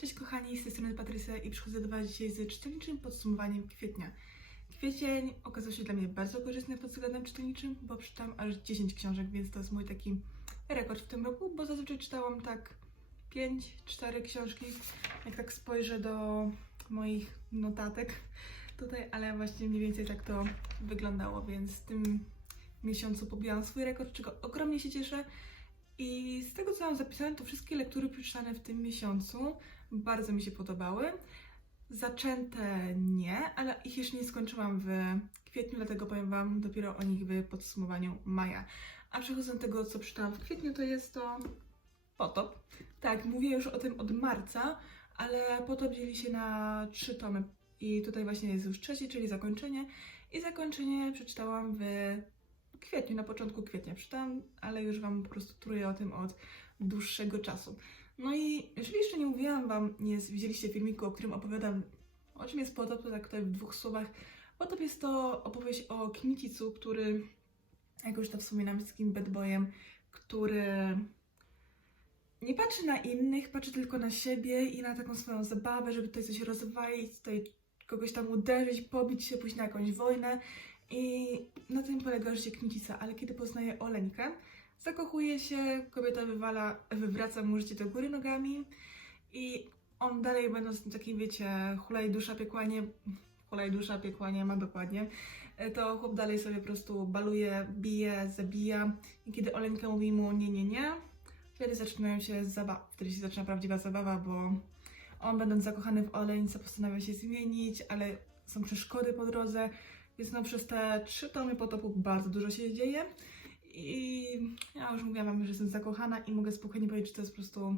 Cześć kochani, z tej strony Patrycja i przychodzę do Was dzisiaj z czytelniczym podsumowaniem kwietnia. Kwiecień okazał się dla mnie bardzo korzystny pod względem czytelniczym, bo przeczytałam aż 10 książek, więc to jest mój taki rekord w tym roku, bo zazwyczaj czytałam tak 5-4 książki, jak tak spojrzę do moich notatek tutaj, ale właśnie mniej więcej tak to wyglądało, więc w tym miesiącu pobiłam swój rekord, czego ogromnie się cieszę. I z tego co mam zapisane, to wszystkie lektury przeczytane w tym miesiącu bardzo mi się podobały. Zaczęte nie, ale ich jeszcze nie skończyłam w kwietniu, dlatego powiem Wam dopiero o nich w podsumowaniu maja. A przechodząc do tego, co przeczytałam w kwietniu, to jest to Potop. Tak, mówię już o tym od marca, ale Potop dzieli się na trzy tomy. I tutaj właśnie jest już trzeci, czyli zakończenie. I zakończenie przeczytałam w kwietniu, na początku kwietnia przeczytałam, ale już Wam po prostu truję o tym od dłuższego czasu. No i jeżeli jeszcze nie mówiłam Wam, nie widzieliście filmiku, o którym opowiadam, o czym jest Potop, to tak tutaj w dwóch słowach. Potop jest to opowieść o Kmicicu, który, jak już to wspominam, jest takim bad boyem, który nie patrzy na innych, patrzy tylko na siebie i na taką swoją zabawę, żeby tutaj coś rozwalić, tutaj kogoś tam uderzyć, pobić się, pójść na jakąś wojnę. I na tym polega życie Kmicica, ale kiedy poznaje Oleńkę, zakochuje się, kobieta wywala, wywraca mu życie do góry nogami i on dalej będąc tym takim, wiecie, hulaj dusza piekła nie, hulaj dusza piekła nie ma dokładnie, to chłop dalej sobie po prostu baluje, bije, zabija i kiedy Oleńka mówi mu nie, nie, nie, wtedy zaczynają się zabawa, wtedy się zaczyna prawdziwa zabawa, bo on będąc zakochany w Oleńce postanawia się zmienić, ale są przeszkody po drodze, więc no przez te trzy tomy potopu bardzo dużo się dzieje. I ja już mówiłam wam, że jestem zakochana i mogę spokojnie powiedzieć, że to jest po prostu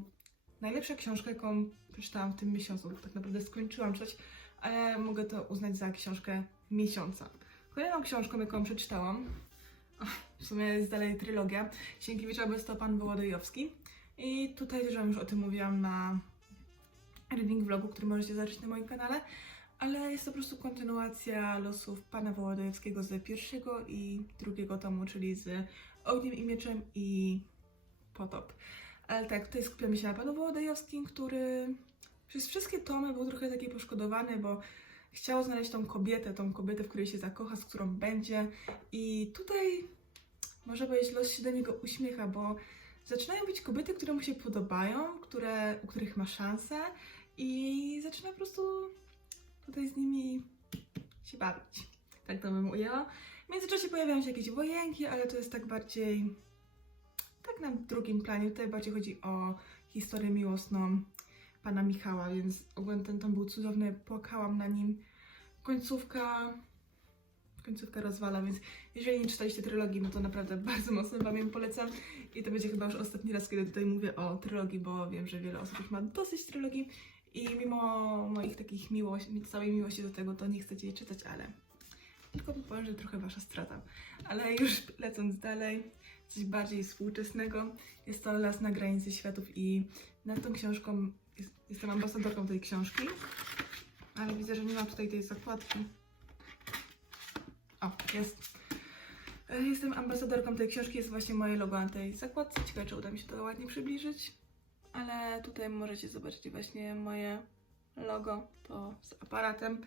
najlepsza książka, jaką przeczytałam w tym miesiącu. Tak naprawdę skończyłam czytać, ale mogę to uznać za książkę miesiąca. Kolejną książką, jaką przeczytałam, w sumie jest dalej trylogia, Sienkiewicza pan Wołodyjowski. I tutaj też wam już o tym mówiłam na reading vlogu, który możecie zobaczyć na moim kanale ale jest to po prostu kontynuacja losów pana Wołodyjewskiego z pierwszego i drugiego tomu, czyli z Ogniem i Mieczem i Potop. Ale tak, tutaj skupiamy się na panu Wołodyjowskim, który przez wszystkie tomy był trochę taki poszkodowany, bo chciał znaleźć tą kobietę, tą kobietę, w której się zakocha, z którą będzie i tutaj można powiedzieć, los się do niego uśmiecha, bo zaczynają być kobiety, które mu się podobają, które, u których ma szansę i zaczyna po prostu tutaj z nimi się bawić. Tak to bym ujęła. W międzyczasie pojawiają się jakieś wojenki, ale to jest tak bardziej tak na drugim planie. Tutaj bardziej chodzi o historię miłosną pana Michała, więc ogólnie ten tom był cudowny, płakałam na nim. Końcówka końcówka rozwala, więc jeżeli nie czytaliście trylogii, no to naprawdę bardzo mocno Wam ją polecam i to będzie chyba już ostatni raz, kiedy tutaj mówię o trylogii, bo wiem, że wiele osób już ma dosyć trylogii i mimo moich takich miłości, całej miłości do tego, to nie chcecie jej czytać, ale tylko powiem, że trochę Wasza strata. Ale już lecąc dalej, coś bardziej współczesnego, jest to Las na granicy światów i nad tą książką, jest, jestem ambasadorką tej książki, ale widzę, że nie ma tutaj tej zakładki. O, jest. E, Jestem ambasadorką tej książki, jest właśnie moje logo na tej zakładce. Ciekawe, czy uda mi się to ładnie przybliżyć. Ale tutaj możecie zobaczyć właśnie moje logo. To z aparatem.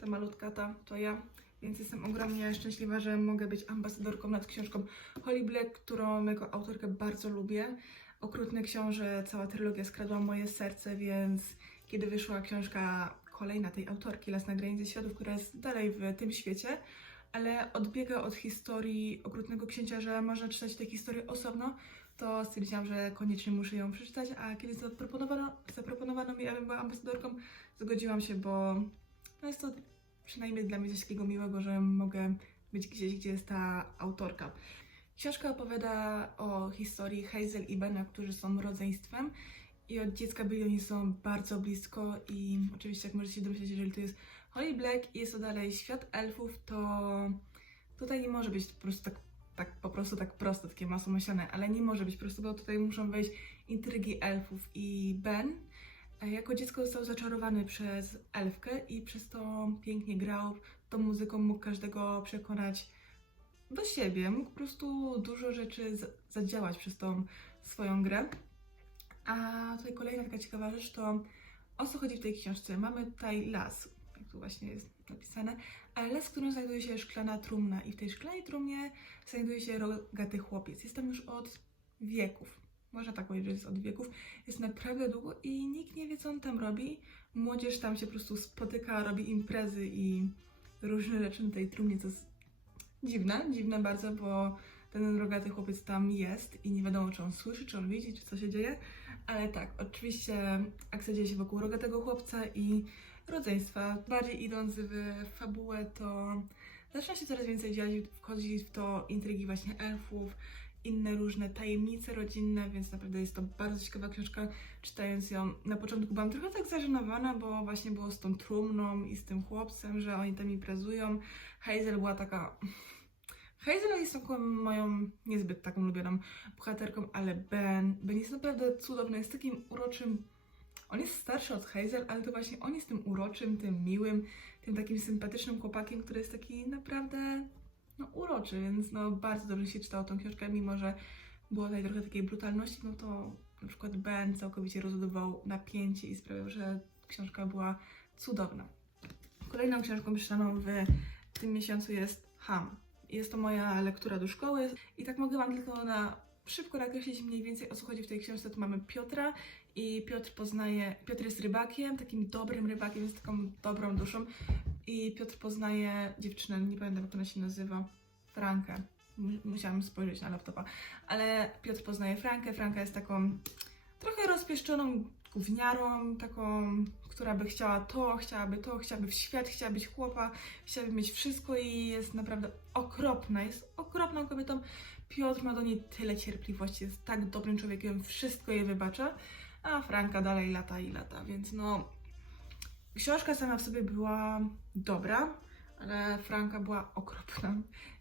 Ta malutka ta to ja. Więc jestem ogromnie szczęśliwa, że mogę być ambasadorką nad książką Holly Black, którą jako autorkę bardzo lubię. Okrutny książę, cała trylogia skradła moje serce, więc kiedy wyszła książka kolejna tej autorki, Las na granicy światów, która jest dalej w tym świecie, ale odbiega od historii Okrutnego Księcia, że można czytać tę historię osobno, to stwierdziłam, że koniecznie muszę ją przeczytać, a kiedy zaproponowano, zaproponowano mi, abym była ambasadorką, zgodziłam się, bo no jest to przynajmniej dla mnie coś takiego miłego, że mogę być gdzieś, gdzie jest ta autorka. Książka opowiada o historii Hazel i Bena, którzy są rodzeństwem i od dziecka byli oni są bardzo blisko i oczywiście jak możecie domyśleć, jeżeli to jest Holly Black i jest to dalej świat elfów, to tutaj nie może być po prostu tak, tak po prostu tak prosto, takie masło myślane, ale nie może być prosto, bo tutaj muszą wejść intrygi elfów i Ben e, jako dziecko został zaczarowany przez elfkę i przez to pięknie grał, tą muzyką mógł każdego przekonać do siebie, mógł po prostu dużo rzeczy zadziałać przez tą swoją grę. A tutaj kolejna taka ciekawa rzecz to o co chodzi w tej książce? Mamy tutaj las, tu właśnie jest napisane, ale las, w którym znajduje się szklana trumna i w tej szklanej trumnie znajduje się rogaty chłopiec. Jest tam już od wieków. Można tak powiedzieć, że jest od wieków. Jest naprawdę długo i nikt nie wie, co on tam robi. Młodzież tam się po prostu spotyka, robi imprezy i różne rzeczy na tej trumnie, co jest dziwne, dziwne bardzo, bo ten rogaty chłopiec tam jest i nie wiadomo, czy on słyszy, czy on widzi, czy co się dzieje. Ale tak, oczywiście akcja dzieje się wokół rogatego chłopca i rodzeństwa. Bardziej idąc w fabułę, to zaczyna się coraz więcej dziać, wchodzi w to intrygi właśnie elfów, inne różne tajemnice rodzinne, więc naprawdę jest to bardzo ciekawa książka. Czytając ją na początku byłam trochę tak zażenowana, bo właśnie było z tą trumną i z tym chłopcem, że oni tam imprezują. Hazel była taka... Hazel jest taką moją niezbyt taką ulubioną bohaterką, ale Ben, Ben jest naprawdę cudowny, jest takim uroczym on jest starszy od Hazel, ale to właśnie on jest tym uroczym, tym miłym, tym takim sympatycznym chłopakiem, który jest taki naprawdę no, uroczy, więc no, bardzo dobrze się czytało tą książkę, mimo że było tutaj trochę takiej brutalności, no to na przykład Ben całkowicie rozbudował napięcie i sprawiał, że książka była cudowna. Kolejną książką przeczytaną w tym miesiącu jest Ham. Jest to moja lektura do szkoły i tak mogę Wam tylko na szybko nakreślić mniej więcej o co chodzi w tej książce. Tu mamy Piotra i Piotr poznaje, Piotr jest rybakiem, takim dobrym rybakiem, jest taką dobrą duszą i Piotr poznaje dziewczynę, nie pamiętam jak ona się nazywa, Frankę. Mu- Musiałam spojrzeć na laptopa, ale Piotr poznaje Frankę, Franka jest taką trochę rozpieszczoną gówniarą, taką, która by chciała to, chciałaby to, chciałaby w świat, chciała być chłopa, chciałaby mieć wszystko i jest naprawdę okropna, jest okropną kobietą. Piotr ma do niej tyle cierpliwości, jest tak dobrym człowiekiem, wszystko jej wybacza, a Franka dalej lata i lata, więc no... Książka sama w sobie była dobra, ale Franka była okropna,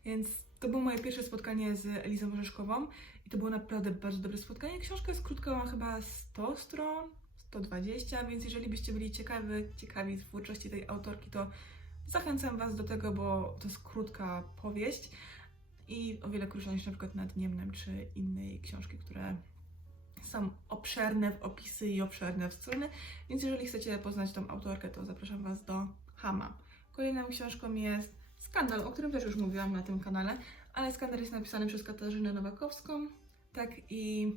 więc to było moje pierwsze spotkanie z Elizą Orzeszkową i to było naprawdę bardzo dobre spotkanie. Książka jest krótka, ma chyba 100 stron, 120, więc jeżeli byście byli ciekawi, ciekawi twórczości tej autorki, to zachęcam Was do tego, bo to jest krótka powieść i o wiele krótsza niż na przykład Nad Niemnem czy innej książki, które są obszerne w opisy i obszerne w strony, więc jeżeli chcecie poznać tą autorkę, to zapraszam Was do Hama. Kolejną książką jest Skandal, o którym też już mówiłam na tym kanale, ale skandal jest napisany przez Katarzynę Nowakowską. Tak i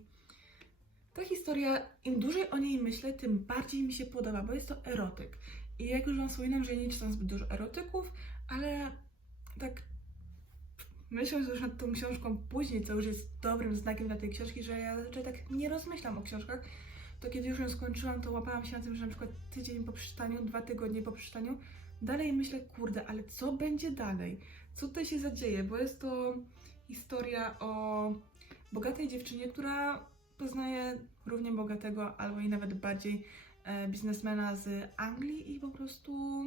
ta historia, im dłużej o niej myślę, tym bardziej mi się podoba, bo jest to erotyk. I jak już Wam wspominam, że nie czytam zbyt dużo erotyków, ale tak myśląc już nad tą książką później, co już jest dobrym znakiem dla tej książki, że ja zazwyczaj tak nie rozmyślam o książkach, to kiedy już ją skończyłam, to łapałam się na tym, że na przykład tydzień po przeczytaniu, dwa tygodnie po przeczytaniu, dalej myślę, kurde, ale co będzie dalej? Co tutaj się zadzieje? Bo jest to historia o bogatej dziewczynie, która poznaje równie bogatego, albo i nawet bardziej e, biznesmena z Anglii i po prostu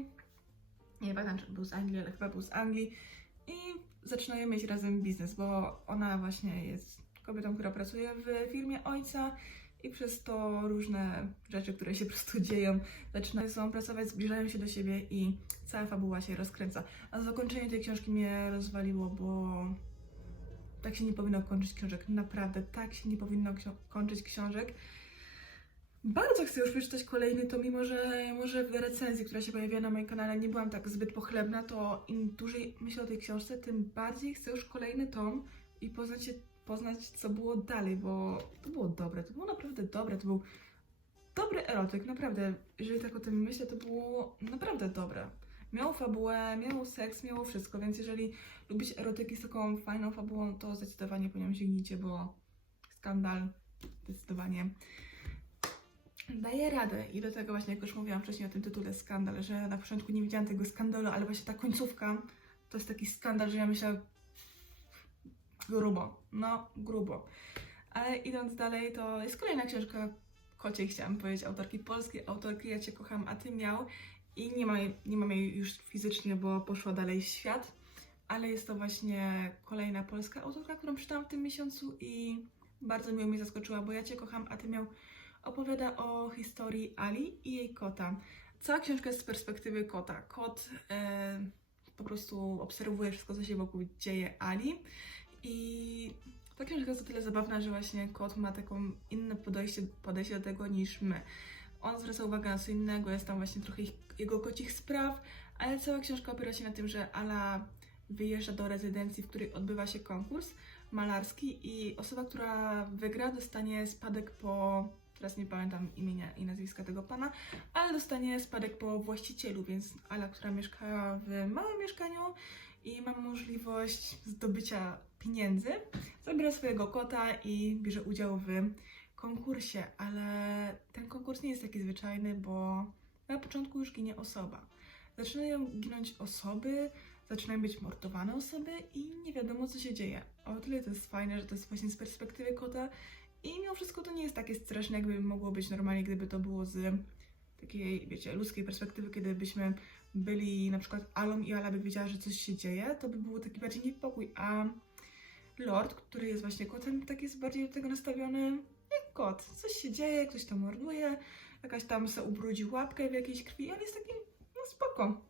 nie pamiętam, czy był z Anglii, ale chyba był z Anglii zaczynają mieć razem biznes, bo ona właśnie jest kobietą, która pracuje w firmie ojca i przez to różne rzeczy, które się po prostu dzieją, zaczynają ze sobą pracować, zbliżają się do siebie i cała fabuła się rozkręca. A zakończenie tej książki mnie rozwaliło, bo tak się nie powinno kończyć książek. Naprawdę, tak się nie powinno ksio- kończyć książek. Bardzo chcę już przeczytać kolejny, to mimo, że może w recenzji, która się pojawiła na moim kanale, nie byłam tak zbyt pochlebna, to im dłużej myślę o tej książce, tym bardziej chcę już kolejny tom i poznać, poznać co było dalej, bo to było dobre, to było naprawdę dobre, to był dobry erotyk, naprawdę. Jeżeli tak o tym myślę, to było naprawdę dobre. Miało fabułę, miało seks, miało wszystko, więc jeżeli lubicie erotyki z taką fajną fabułą, to zdecydowanie po nią sięgnijcie, bo skandal zdecydowanie daje radę. I do tego właśnie, jak już mówiłam wcześniej o tym tytule skandal, że na początku nie widziałam tego skandalu, ale właśnie ta końcówka to jest taki skandal, że ja myślę grubo, no grubo. Ale idąc dalej, to jest kolejna książka kociej, chciałam powiedzieć, autorki polskiej, autorki Ja Cię kocham, a Ty miał. I nie, ma, nie mam jej już fizycznie, bo poszła dalej w świat, ale jest to właśnie kolejna polska autorka, którą czytałam w tym miesiącu i bardzo miło mnie zaskoczyła, bo Ja Cię kocham, a Ty miał opowiada o historii Ali i jej kota. Cała książka jest z perspektywy kota. Kot e, po prostu obserwuje wszystko, co się wokół dzieje Ali i ta książka jest o tyle zabawna, że właśnie kot ma taką inne podejście, podejście do tego niż my. on zwraca uwagę na co innego, jest tam właśnie trochę ich, jego kocich spraw, ale cała książka opiera się na tym, że Ala wyjeżdża do rezydencji, w której odbywa się konkurs malarski i osoba, która wygra, dostanie spadek po. Teraz nie pamiętam imienia i nazwiska tego pana, ale dostanie spadek po właścicielu, więc Ala, która mieszka w małym mieszkaniu i ma możliwość zdobycia pieniędzy, zabiera swojego kota i bierze udział w konkursie, ale ten konkurs nie jest taki zwyczajny, bo na początku już ginie osoba. Zaczynają ginąć osoby, zaczynają być mordowane osoby i nie wiadomo co się dzieje. O tyle to jest fajne, że to jest właśnie z perspektywy kota i mimo wszystko to nie jest takie straszne, jakby mogło być normalnie, gdyby to było z takiej, wiecie, ludzkiej perspektywy, kiedy byśmy byli na przykład Alą i Ala by wiedziała, że coś się dzieje, to by było taki bardziej niepokój, a Lord, który jest właśnie kotem, tak jest bardziej do tego nastawiony jak kot. Coś się dzieje, ktoś tam morduje, jakaś tam se ubrudzi łapkę w jakiejś krwi, ale jest takim, no spoko.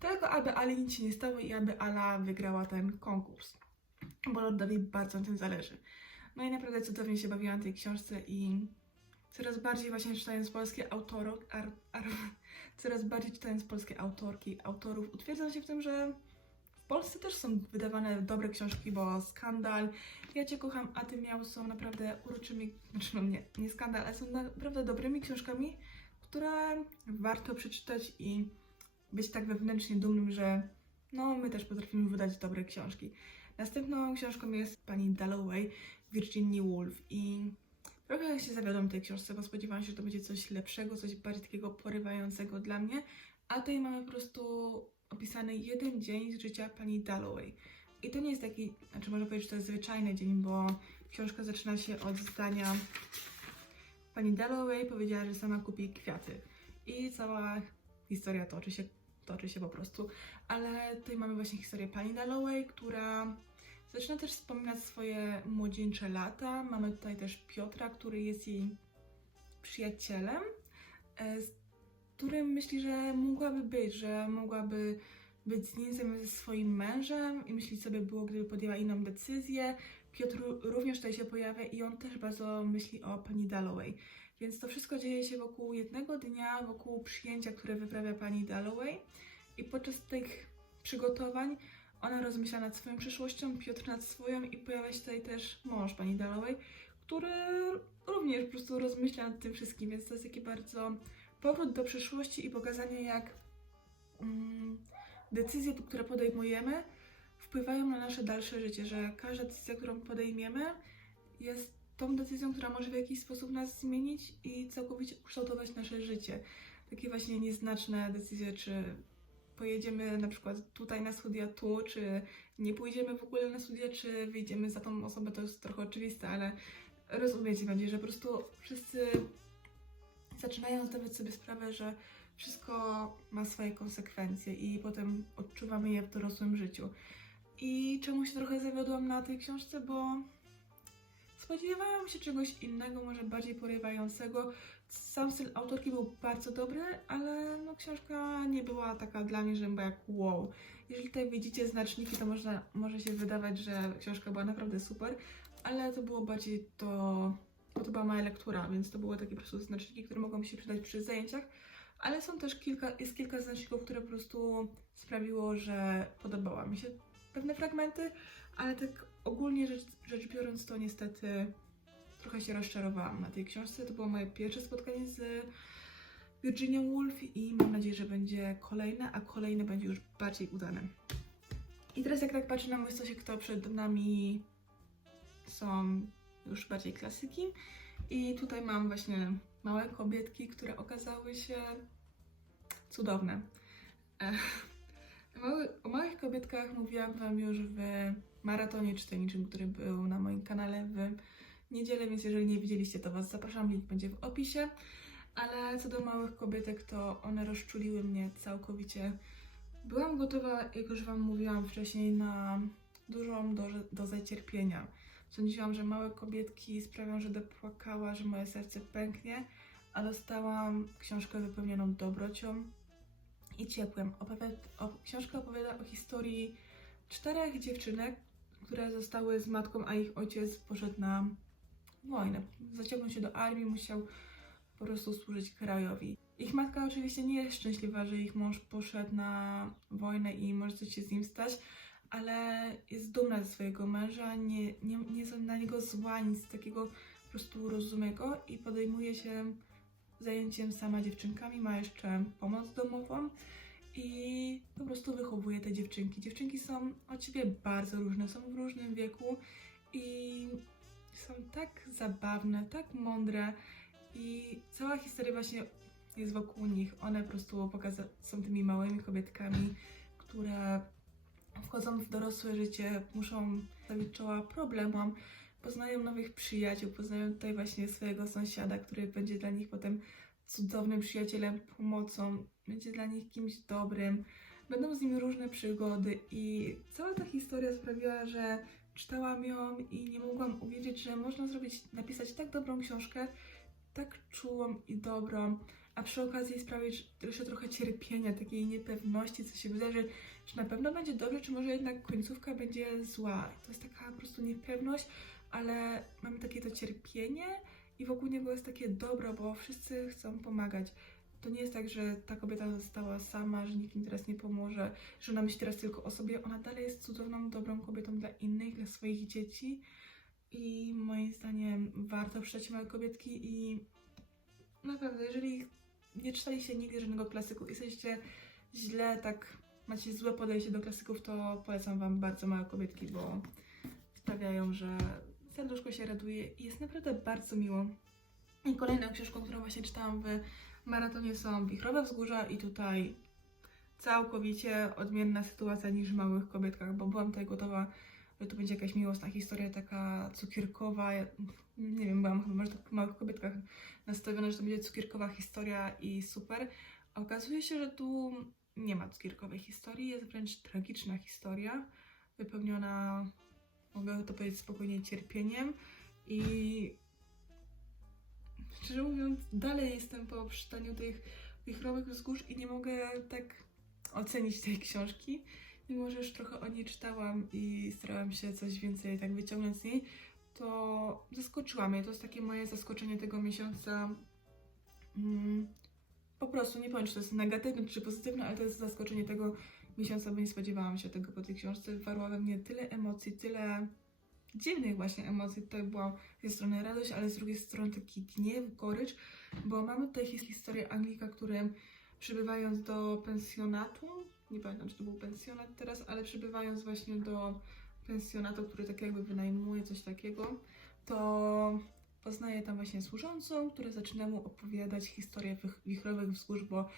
Tylko aby Ali nic się nie stało i aby Ala wygrała ten konkurs. Bo Lordowi bardzo na tym zależy. No i naprawdę cudownie się bawiłam tej książce i coraz bardziej właśnie czytając polskie autorok, ar, ar, coraz bardziej czytając polskie autorki, autorów, utwierdzam się w tym, że w Polsce też są wydawane dobre książki, bo Skandal, Ja Cię kocham, a Ty miał są naprawdę uroczymi, znaczy no nie, nie Skandal, ale są naprawdę dobrymi książkami, które warto przeczytać i być tak wewnętrznie dumnym, że no my też potrafimy wydać dobre książki. Następną książką jest pani Dalloway, Virginia Woolf i trochę się zawiodłam tej książce, bo spodziewałam się, że to będzie coś lepszego, coś bardziej takiego porywającego dla mnie, a tutaj mamy po prostu opisany jeden dzień z życia pani Dalloway. I to nie jest taki, znaczy można powiedzieć, że to jest zwyczajny dzień, bo książka zaczyna się od zdania pani Dalloway powiedziała, że sama kupi kwiaty. I cała historia toczy się, toczy się po prostu. Ale tutaj mamy właśnie historię pani Dalloway, która zaczyna też wspominać swoje młodzieńcze lata. Mamy tutaj też Piotra, który jest jej przyjacielem, e, z którym myśli, że mogłaby być, że mogłaby być z nim zamiast ze swoim mężem i myśli sobie było, gdyby podjęła inną decyzję. Piotr również tutaj się pojawia i on też bardzo myśli o pani Dalloway. Więc to wszystko dzieje się wokół jednego dnia, wokół przyjęcia, które wyprawia pani Dalloway. I podczas tych przygotowań ona rozmyśla nad swoją przyszłością, Piotr nad swoją i pojawia się tutaj też mąż pani Dalloway, który również po prostu rozmyśla nad tym wszystkim, więc to jest taki bardzo powrót do przyszłości i pokazanie jak mm, decyzje, które podejmujemy, wpływają na nasze dalsze życie, że każda decyzja, którą podejmiemy, jest tą decyzją, która może w jakiś sposób nas zmienić i całkowicie ukształtować nasze życie. Takie właśnie nieznaczne decyzje, czy pojedziemy na przykład tutaj na studia tu, czy nie pójdziemy w ogóle na studia, czy wyjdziemy za tą osobę, to jest trochę oczywiste, ale rozumiecie będzie, że po prostu wszyscy zaczynają zdawać sobie sprawę, że wszystko ma swoje konsekwencje i potem odczuwamy je w dorosłym życiu. I czemu się trochę zawiodłam na tej książce, bo spodziewałam się czegoś innego, może bardziej porywającego. Sam styl autorki był bardzo dobry, ale no, książka nie była taka dla mnie, że była jak wow. Jeżeli tutaj widzicie znaczniki, to można, może się wydawać, że książka była naprawdę super, ale to było bardziej to, bo to była moja lektura, więc to były takie po prostu znaczniki, które mogą mi się przydać przy zajęciach, ale są też kilka, jest kilka znaczników, które po prostu sprawiło, że podobała mi się pewne fragmenty, ale tak ogólnie rzecz, rzecz biorąc, to niestety trochę się rozczarowałam na tej książce. To było moje pierwsze spotkanie z Virginia Woolf i mam nadzieję, że będzie kolejne, a kolejne będzie już bardziej udane. I teraz jak tak patrzę na mój stosik, to przed nami są już bardziej klasyki. I tutaj mam właśnie małe kobietki, które okazały się cudowne. E, o małych kobietkach mówiłam Wam już w maratonie czytelniczym, który był na moim kanale w niedzielę, więc jeżeli nie widzieliście, to Was zapraszam, link będzie w opisie. Ale co do małych kobietek, to one rozczuliły mnie całkowicie. Byłam gotowa, jak już Wam mówiłam wcześniej, na dużą dozę, dozę cierpienia. Sądziłam, że małe kobietki sprawią, że dopłakała, że moje serce pęknie, a dostałam książkę wypełnioną dobrocią i ciepłem. Opowiada, o, książka opowiada o historii czterech dziewczynek, które zostały z matką, a ich ojciec poszedł na wojnę. Zaciągnął się do armii, musiał po prostu służyć krajowi. Ich matka oczywiście nie jest szczęśliwa, że ich mąż poszedł na wojnę i może coś się z nim stać, ale jest dumna ze swojego męża, nie, nie, nie jest na niego zła, nic takiego po prostu rozumie go i podejmuje się zajęciem sama dziewczynkami, ma jeszcze pomoc domową i po prostu wychowuje te dziewczynki. Dziewczynki są od siebie bardzo różne, są w różnym wieku i są tak zabawne, tak mądre i cała historia właśnie jest wokół nich. One po prostu są tymi małymi kobietkami, które wchodzą w dorosłe życie, muszą stawić czoła problemom, poznają nowych przyjaciół, poznają tutaj właśnie swojego sąsiada, który będzie dla nich potem cudownym przyjacielem, pomocą, będzie dla nich kimś dobrym. Będą z nim różne przygody i cała ta historia sprawiła, że czytałam ją i nie mogłam uwierzyć, że można zrobić, napisać tak dobrą książkę, tak czułą i dobrą, a przy okazji sprawić jeszcze trochę cierpienia, takiej niepewności, co się wydarzy, czy na pewno będzie dobrze, czy może jednak końcówka będzie zła. To jest taka po prostu niepewność, ale mamy takie to cierpienie i wokół niego jest takie dobro, bo wszyscy chcą pomagać. To nie jest tak, że ta kobieta została sama, że nikt im teraz nie pomoże, że ona myśli teraz tylko o sobie. Ona dalej jest cudowną, dobrą kobietą dla innych, dla swoich dzieci. I moim zdaniem warto przeczytać Małe Kobietki i naprawdę, jeżeli nie czytaliście nigdy żadnego klasyku, jesteście źle, tak macie złe podejście do klasyków, to polecam Wam bardzo Małe Kobietki, bo sprawiają, że serduszko się raduje i jest naprawdę bardzo miło. I kolejną książką, którą właśnie czytałam w maratonie są Wichrowe Wzgórza i tutaj całkowicie odmienna sytuacja niż w Małych Kobietkach, bo byłam tutaj gotowa, że to będzie jakaś miłosna historia, taka cukierkowa. Nie wiem, byłam chyba może tak w Małych Kobietkach nastawiona, że to będzie cukierkowa historia i super. A okazuje się, że tu nie ma cukierkowej historii, jest wręcz tragiczna historia, wypełniona, mogę to powiedzieć spokojnie, cierpieniem i szczerze mówiąc, dalej jestem po przeczytaniu tych wichrowych wzgórz i nie mogę tak ocenić tej książki, mimo że już trochę o niej czytałam i starałam się coś więcej tak wyciągnąć z niej, to zaskoczyła mnie. To jest takie moje zaskoczenie tego miesiąca. Mm, po prostu nie powiem, czy to jest negatywne, czy pozytywne, ale to jest zaskoczenie tego miesiąca, bo nie spodziewałam się tego po tej książce. Wywarła we mnie tyle emocji, tyle dziwnych właśnie emocji. Tutaj była z jednej strony radość, ale z drugiej strony taki gniew, gorycz, bo mamy tutaj his- historię Anglika, który przybywając do pensjonatu, nie pamiętam, czy to był pensjonat teraz, ale przybywając właśnie do pensjonatu, który tak jakby wynajmuje coś takiego, to poznaje tam właśnie służącą, która zaczyna mu opowiadać historię wych- wichrowych wzgórz, bo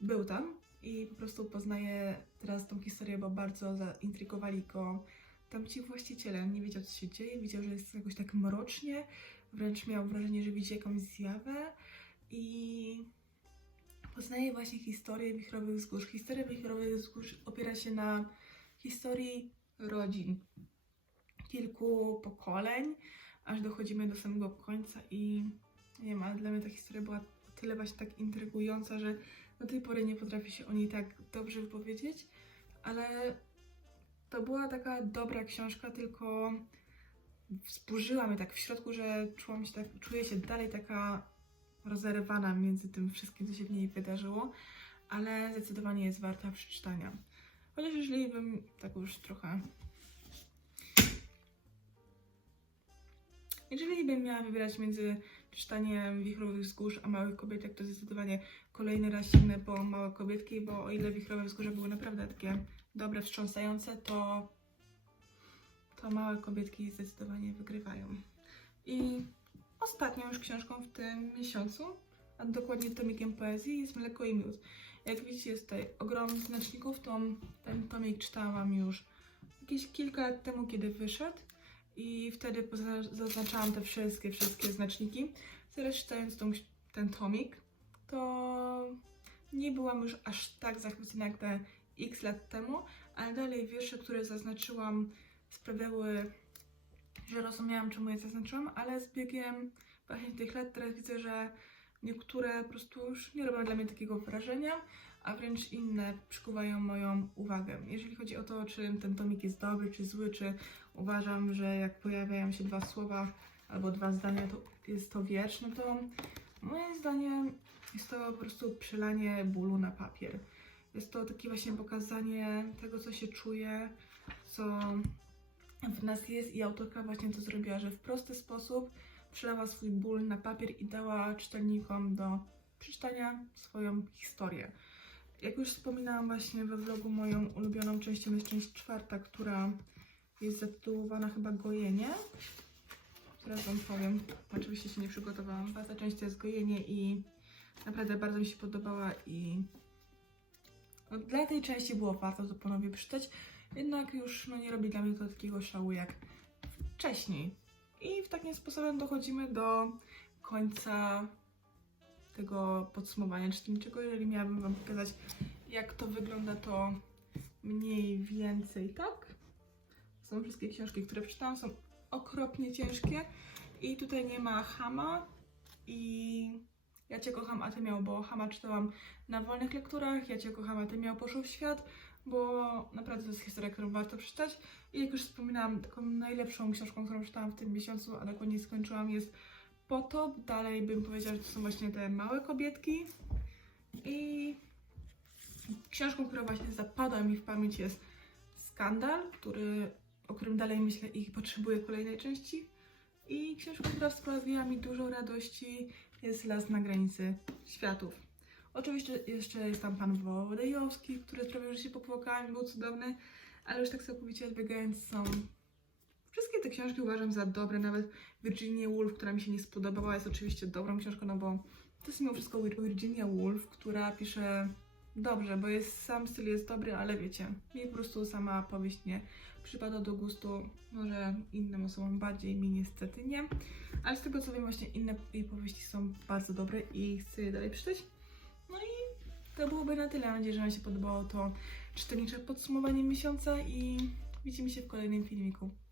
był tam i po prostu poznaje teraz tą historię, bo bardzo zaintrygowali go tamci właściciele. Nie wiedział, co się dzieje, widział, że jest jakoś tak mrocznie, wręcz miał wrażenie, że widzi jakąś zjawę i poznaje właśnie historię wichrowych wzgórz. Historia wichrowych wzgórz opiera się na historii rodzin, kilku pokoleń, aż dochodzimy do samego końca i nie wiem, ale dla mnie ta historia była tyle właśnie tak intrygująca, że do tej pory nie potrafię się o niej tak dobrze wypowiedzieć, ale to była taka dobra książka, tylko wzburzyła mnie tak w środku, że czułam się tak, czuję się dalej taka rozerwana między tym wszystkim, co się w niej wydarzyło, ale zdecydowanie jest warta przeczytania. Chociaż jeżeli bym tak już trochę. Jeżeli bym miała wybierać między czytaniem Wichrowych Wzgórz a Małych Kobietek, to zdecydowanie kolejny raz sięgnę po Małe Kobietki, bo o ile Wichrowe Wzgórze były naprawdę takie dobre, wstrząsające, to, to Małe Kobietki zdecydowanie wygrywają. I ostatnią już książką w tym miesiącu, a dokładnie tomikiem poezji, jest Mleko i Miód. Jak widzicie, jest tutaj ogrom znaczników, to ten tomik czytałam już jakieś kilka lat temu, kiedy wyszedł i wtedy zaznaczałam te wszystkie, wszystkie znaczniki. Teraz czytając tą, ten tomik, to nie byłam już aż tak zachwycona jak te x lat temu, ale dalej wiersze, które zaznaczyłam sprawiały, że rozumiałam, czemu je zaznaczyłam, ale z biegiem właśnie tych lat teraz widzę, że niektóre po prostu już nie robią dla mnie takiego wrażenia, a wręcz inne przykuwają moją uwagę. Jeżeli chodzi o to, czy ten tomik jest dobry, czy zły, czy uważam, że jak pojawiają się dwa słowa albo dwa zdania, to jest to wiersz, no to Moim zdaniem jest to po prostu przelanie bólu na papier. Jest to takie właśnie pokazanie tego, co się czuje, co w nas jest i autorka właśnie to zrobiła, że w prosty sposób przelała swój ból na papier i dała czytelnikom do przeczytania swoją historię. Jak już wspominałam właśnie we vlogu, moją ulubioną częścią jest część czwarta, która jest zatytułowana chyba Gojenie. Teraz Wam powiem, oczywiście się nie przygotowałam. Ta część to jest Gojenie i naprawdę bardzo mi się podobała i no, dla tej części było warto to ponownie przeczytać, jednak już no, nie robi dla mnie to takiego szału jak wcześniej. I w takim sposobem dochodzimy do końca tego podsumowania czytelniczego. Jeżeli miałabym Wam pokazać, jak to wygląda, to mniej więcej tak. Są wszystkie książki, które przeczytałam, są okropnie ciężkie i tutaj nie ma Hama i ja Cię kocham, a Ty miał, bo Hama czytałam na wolnych lekturach, ja Cię kocham, a Ty miał poszło w świat, bo naprawdę to jest historia, którą warto przeczytać. I jak już wspominałam, taką najlepszą książką, którą czytałam w tym miesiącu, a dokładnie skończyłam jest Potop, dalej bym powiedziała, że to są właśnie te małe kobietki. I książką, która właśnie zapadła mi w pamięć jest Skandal, który, o którym dalej myślę i potrzebuję kolejnej części. I książką, która sprawiła mi dużo radości jest Las na granicy światów. Oczywiście jeszcze jest tam pan Wołodyjowski, który sprawił, że się popłakałam, był cudowny, ale już tak całkowicie odbiegając są... Wszystkie te książki uważam za dobre, nawet Virginia Woolf, która mi się nie spodobała, jest oczywiście dobrą książką, no bo to jest mimo wszystko Vir- Virginia Woolf, która pisze dobrze, bo jest sam styl jest dobry, ale wiecie, mi po prostu sama powieść nie przypada do gustu, może innym osobom bardziej, mi niestety nie, ale z tego co wiem właśnie inne jej powieści są bardzo dobre i chcę je dalej przeczytać. No i to byłoby na tyle, mam nadzieję, że Wam się podobało to czytelnicze podsumowanie miesiąca i widzimy się w kolejnym filmiku.